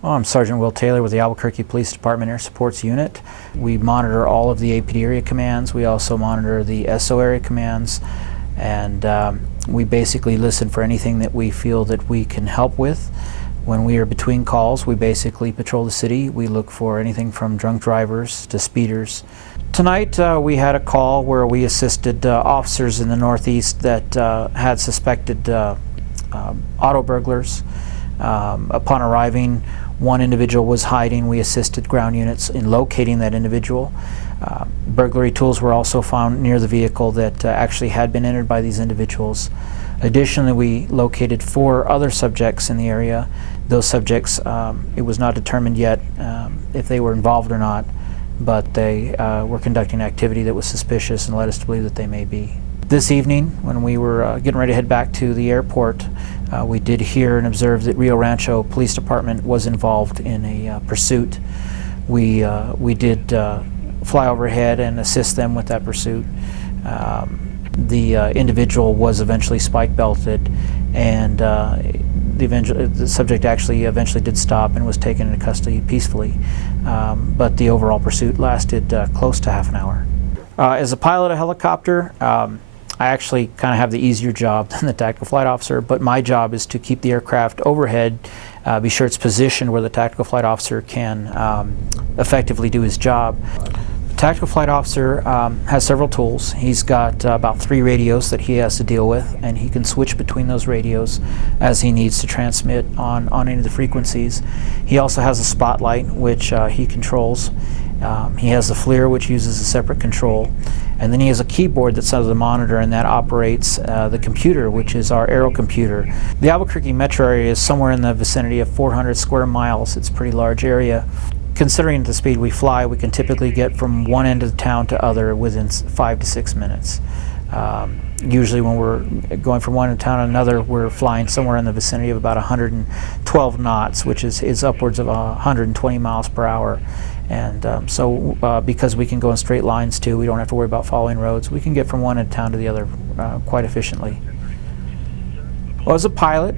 Well, I'm Sergeant Will Taylor with the Albuquerque Police Department Air Supports Unit. We monitor all of the APD area commands. We also monitor the SO area commands, and we basically listen for anything that we feel that we can help with. When we are between calls, we basically patrol the city. We look for anything from drunk drivers to speeders. Tonight we had a call where we assisted officers in the Northeast that had suspected auto burglars. Upon arriving, one individual was hiding. We assisted ground units in locating that individual. Burglary tools were also found near the vehicle that actually had been entered by these individuals. Additionally, we located 4 other subjects in the area. Those subjects, it was not determined yet if they were involved or not, but they were conducting activity that was suspicious and led us to believe that they may be. This evening, when we were getting ready to head back to the airport, we did hear and observe that Rio Rancho Police Department was involved in a pursuit. We did fly overhead and assist them with that pursuit. The individual was eventually spike belted, and the subject actually eventually did stop and was taken into custody peacefully. But the overall pursuit lasted close to half an hour. As a pilot of a helicopter, I actually kind of have the easier job than the tactical flight officer, but my job is to keep the aircraft overhead, be sure it's positioned where the tactical flight officer can effectively do his job. The tactical flight officer has several tools. He's got about 3 radios that he has to deal with, and he can switch between those radios as he needs to transmit on any of the frequencies. He also has a spotlight, which he controls. He has the FLIR, which uses a separate control. And then he has a keyboard that's under the monitor, and that operates the computer, which is our aero computer. The Albuquerque metro area is somewhere in the vicinity of 400 square miles. It's a pretty large area. Considering the speed we fly, we can typically get from one end of the town to other within 5 to 6 minutes. Usually when we're going from one town to another, we're flying somewhere in the vicinity of about 112 knots, which is upwards of 120 miles per hour. And because we can go in straight lines too, we don't have to worry about following roads. We can get from one end of town to the other quite efficiently. Well, as a pilot,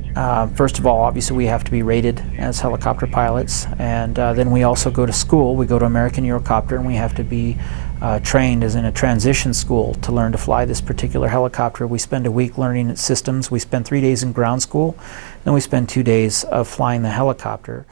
first of all, obviously we have to be rated as helicopter pilots, and then we also go to school. We go to American Eurocopter, and we have to be trained as in a transition school to learn to fly this particular helicopter. We spend a week learning its systems. We spend 3 days in ground school, then we spend 2 days of flying the helicopter.